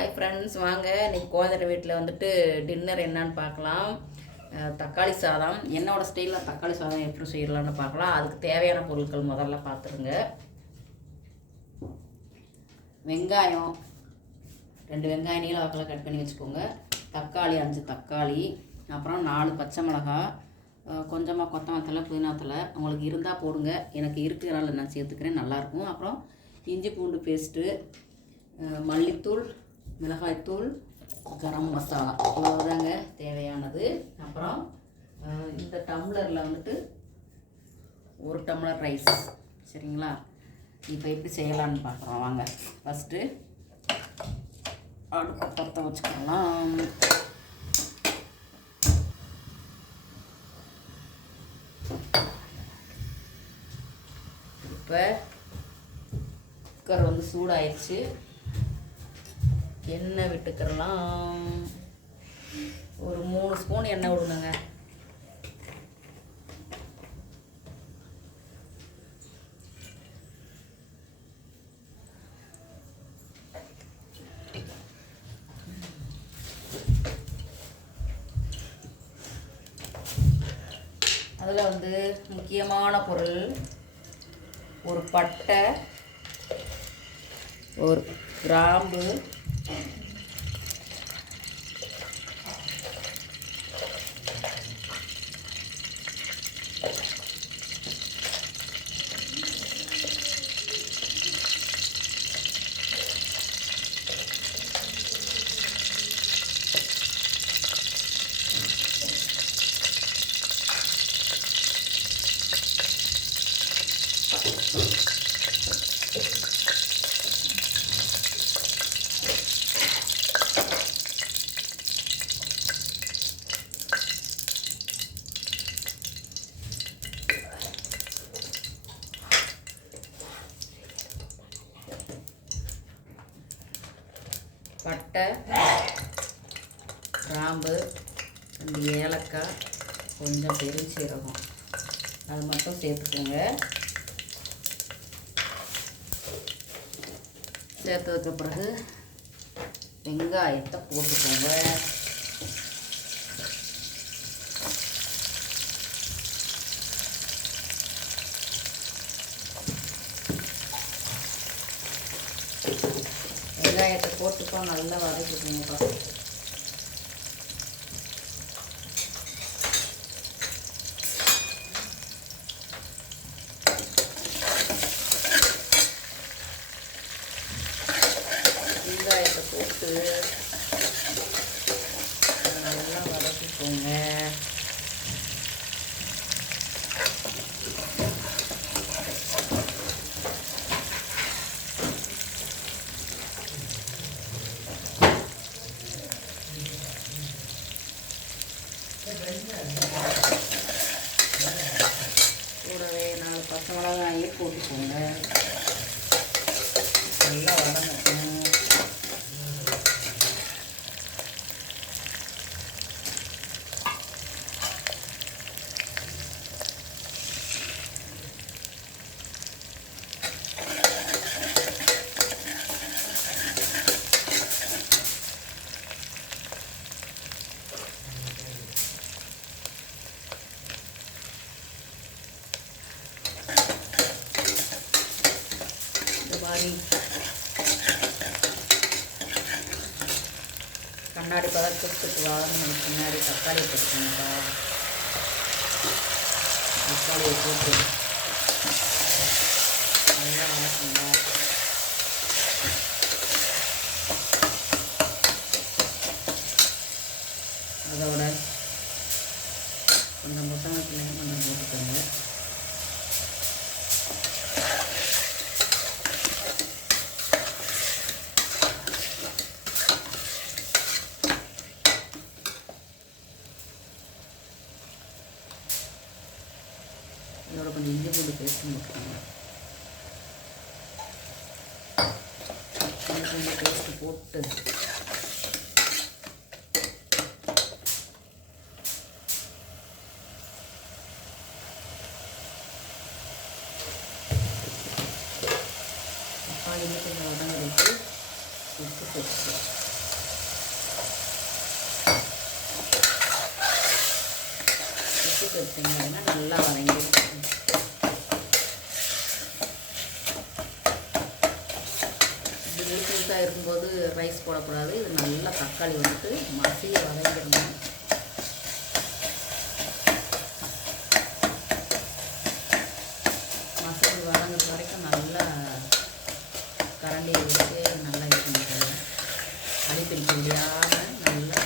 Hi friends, வாங்க இன்றைக்கி கோதர வீட்டில் வந்துட்டு டின்னர் என்னன்னு பார்க்கலாம். தக்காளி சாதம் என்னோடய ஸ்டைலில் தக்காளி சாதம் எப்படி செய்யலான்னு பார்க்கலாம். அதுக்கு தேவையான பொருட்கள் முதல்ல பார்த்துருங்க. வெங்காயம் 2 வெங்காயம் நீல வாக்கில் கட் பண்ணி வச்சுக்கோங்க. தக்காளி 5 தக்காளி, அப்புறம் 4 பச்சை மிளகாய், கொஞ்சமாக கொத்தமல்லி, புதினாத்தலை உங்களுக்கு இருந்தால் போடுங்க. எனக்கு இருக்கிறனால நான் சேர்த்துக்கிறேன், நல்லாயிருக்கும். அப்புறம் இஞ்சி பூண்டு பேஸ்ட்டு, மல்லித்தூள், மிளகாய்த்தூள், கரம் மசாலா, இவ்வளோதாங்க தேவையானது. அப்புறம் இந்த டம்ளரில் வந்துட்டு 1 டம்ளர் ரைஸ், சரிங்களா? இப்போ எப்படி செய்யலான்னு பார்க்குறோம் வாங்க. ஃபஸ்ட்டு அடுப்பை பற்ற வச்சுக்கலாம். இப்போ குக்கர் வந்து சூடாயிடுச்சு. எண்ணெய் விட்டுக்கிறலாம். ஒரு 3 ஸ்பூன் எண்ணெய் விடுங்க. அதில் வந்து முக்கியமான பொருள் ஒரு பட்டை, ஒரு கிராம்பு, பட்டை, கிராம்பு, 2 ஏலக்காய், கொஞ்சம் பெருஞ்சீரகம், அது மட்டும் சேர்த்துக்கோங்க. சேர்த்ததுக்கு பிறகு வெங்காயத்தை போட்டுக்கோங்க. வெங்காயத்தை போட்டுப்போ நல்லா வதக்கிக்கோங்கப்பா. வெங்காயத்தை போட்டு நல்லா வதக்கிக்கோங்க. கூடவே 4 பச்சை மிளகாயை போட்டுக்கோங்க. நல்லா வதங்கட்டும். கண்ணாடி பதக்கத்துக்கு வாங்க பின்னாடி தக்காளியை போட்டுக்கோங்கப்பா. தக்காளியை போட்டு நல்லா வதக்குங்க. அதோட கொஞ்சம் கொத்தமல்லி கொஞ்சம் போட்டுக்கோங்க. இதோட கொஞ்சம் இஞ்சி பூண்டு பேஸ்ட்டு போட்டுக்கோங்க. இஞ்சி பூண்டு பேஸ்ட்டு போட்டு தக்காளி கொஞ்சம் வதங்க வச்சு உப்பு சேர்த்து வேக வச்சிங்க அப்படின்னா நல்லா வதங்கிடும். இப்படி முழுசு முழுசாக இருக்கும்போது ரைஸ் போடக்கூடாது. இது நல்லா தக்காளி வந்துட்டு மசிய வதங்கிடணும். மசிஞ்சு வதங்குற வரைக்கும் நல்லா கரண்டியை வச்சு நல்லா இது பண்ணிக்கணும். அடிப்பிடிக்க முடியாமல் நல்லா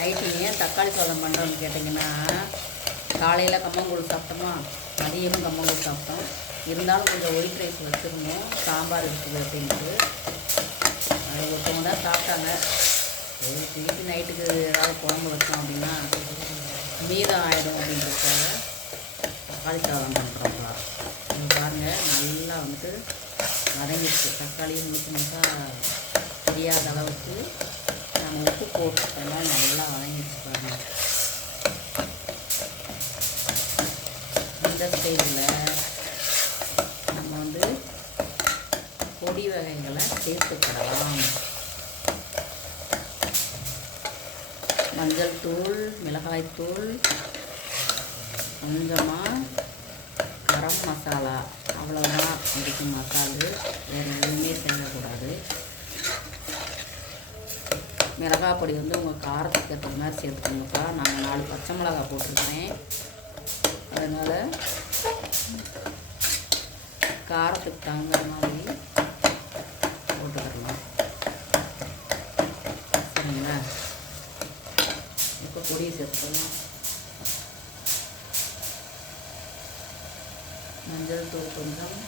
நைட்டு ஏன் தக்காளி சாதம் பண்ணுறோன்னு கேட்டிங்கன்னா, காலையில் கம்மங்கூழ் சாப்பிட்டோமா, மதியமும் கம்மங்கூழ் சாப்பிட்டோம். இருந்தாலும் கொஞ்சம் ஒயிட் ரைஸ் வச்சுருந்தோம், சாம்பார் இருக்குது அப்படின்ட்டு. அது ஒருத்தவங்க தான் சாப்பிட்டாங்க. சரி திருப்பி நைட்டுக்கு ஏதாவது குழம்பு வச்சோம் அப்படின்னா மீதம் ஆகிடும் அப்படின்றதுக்காக தக்காளி சாதம் பண்ணுறோங்களா. நீங்கள் பாருங்கள், நல்லா வந்துட்டு வதங்கிடுச்சு. தக்காளியும் முழுக்க முழுக்க தெரியாத அளவுக்கு நம்ம உப்பு போட்டுட்டோம்னா நல்லா வதங்கிடுச்சு பாருங்கள். இந்த ஸ்டேஜில் நம்ம வந்து பொடி வகைகளை சேர்த்துக்கிடலாம். மஞ்சள் தூள், மிளகாய்த்தூள், கொஞ்சமாக கரம் மசாலா, அவ்வளோதான் இதுக்கு மசாலு. வேறு எதுவுமே சேர்க்கக்கூடாது. மிளகாய் பொடி வந்து உங்கள் காரத்துக்கு ஏற்ற மாதிரி சேர்த்துக்கோங்கப்பா. நாங்கள் 4 பச்சை மிளகா போட்டிருக்கேன். அதனால் காரத்துக்கு தகுந்த மாதிரி போட்டுக்கிடலாம். சரிங்களா? இப்போ பொடியை சேர்த்துக்கலாம். மஞ்சள் தூள் கொஞ்சம்,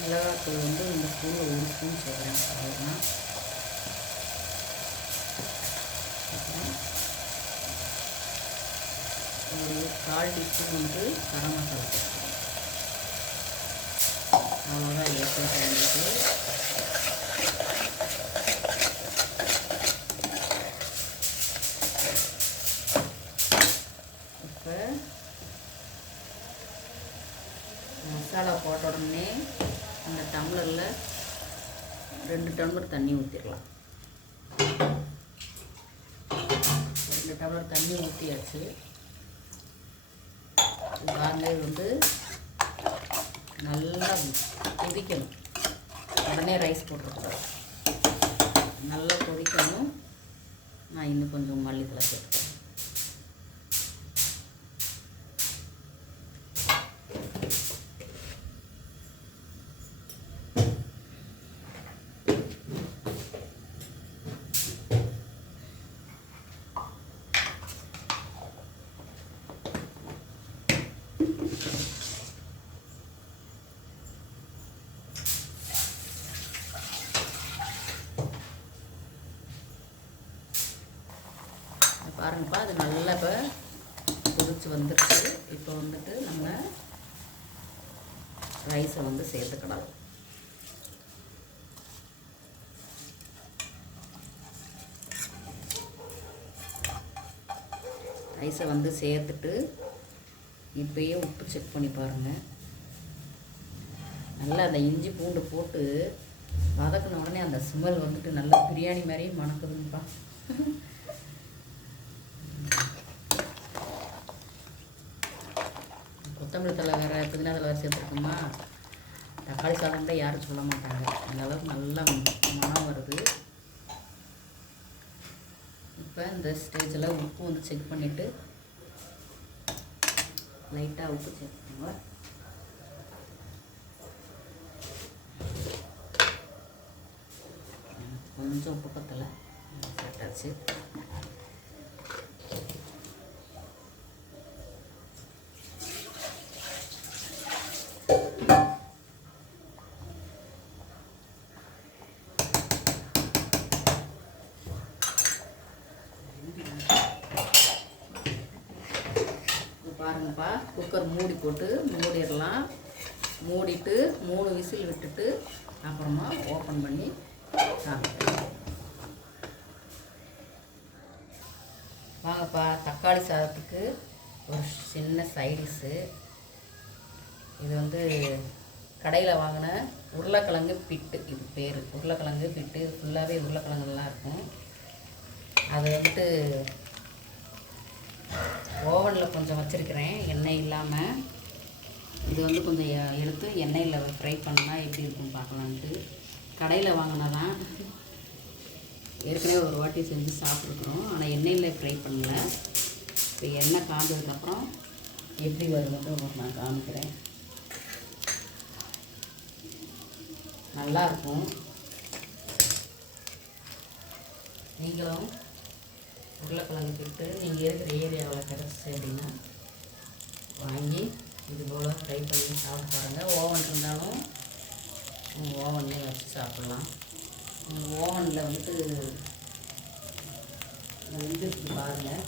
மிளகாத்தூள் வந்து இந்த ஸ்பூன் 1 ஸ்பூன் சேர்க்குறேன். அவ்வளோதான். அப்புறம் ஒரு 1/4 டீஸ்பூன் வந்து கரம் மசாலா சேர்க்குறேன். அவ்வளோதான். ஏற்கனவே சேர்ந்துட்டு இப்போ மசாலா போட்ட உடனே அந்த டம்ளரில் 2 டம்ளர் தண்ணி ஊற்றிடலாம். 2 டம்ளர் தண்ணி ஊற்றியாச்சு. பாருங்க, இது வந்து நல்லா கொதிக்கணும். உடனே ரைஸ் போட்டுருக்கூடாது. நல்லா கொதிக்கணும். நான் இன்னும் கொஞ்சம் மல்லித்தலை சேர்த்துக்கிறேன். பாருங்கப்பா, அது நல்லா இப்போ கொதிச்சு வந்துருச்சு. இப்போ வந்துட்டு நம்ம ரைஸை வந்து சேர்த்துக்கலாம். ரைஸை வந்து சேர்த்துட்டு இப்போயே உப்பு செக் பண்ணி பாருங்கள். நல்லா அந்த இஞ்சி பூண்டு போட்டு வதக்கின உடனே அந்த ஸ்மெல் வந்துட்டு நல்லா பிரியாணி மாதிரியே மணக்குதுங்கப்பா. கொத்தமல்லி தலை வேறு, புதினா தலை வேறு சேர்த்துருக்கோமா, தக்காளி சாதம் தான் யாரும் சொல்ல மாட்டாங்க. அந்த அளவுக்கு நல்லா மனம் வருது. இப்போ இந்த ஸ்டேஜில் உப்பு வந்து செக் பண்ணிவிட்டு லைட்டாக உப்பு சேர்த்துக்கோங்க. கொஞ்சம் உப்பு பத்தலை, சேர்த்தாச்சு. பாருங்கப்பா, குக்கர் மூடி போட்டு மூடிடலாம். மூடிட்டு 3 விசில் விட்டுட்டு அப்புறமா ஓப்பன் பண்ணி சாப்பிடுறேன். வாங்கப்பா, தக்காளி சாதத்துக்கு ஒரு சின்ன சைடிஷ்ஷு. இது வந்து கடையில் வாங்கின உருளைக்கிழங்கு பிட்டு, இது பேர் உருளைக்கிழங்கு பிட்டு. இது ஃபுல்லாகவே உருளைக்கிழங்குலாம் இருக்கும். அது வந்துட்டு ஓவனில் கொஞ்சம் வச்சுருக்கிறேன், எண்ணெய் இல்லாமல். இது வந்து கொஞ்சம் எடுத்து எண்ணெயில் ஃப்ரை பண்ணால் எப்படி இருக்குன்னு பார்க்கலான்ட்டு. கடையில் வாங்கினதான், ஏற்கனவே ஒரு வாட்டி செஞ்சு சாப்பிட்ருக்குறோம், ஆனால் எண்ணெயில் ஃப்ரை பண்ணல. இப்போ எண்ணெய் காஞ்சதுக்கப்புறம் எப்படி வருதுன்னு உங்களுக்கு நான் காமிக்கிறேன். நல்லாயிருக்கும். நீங்களும் உருளைக்கிழங்கு பிட்டு நீங்கள் இருக்கிற ஏரியாவில் கிடச்சி அப்படின்னா வாங்கி இது போல் ஃப்ரை பண்ணி சாப்பிட்டு பாருங்கள். ஓவன் இருந்தாலும் ஓவன்லேயே வச்சு சாப்பிட்லாம். ஓவனில் வந்துட்டு வெந்துருக்கு பாருங்கள்.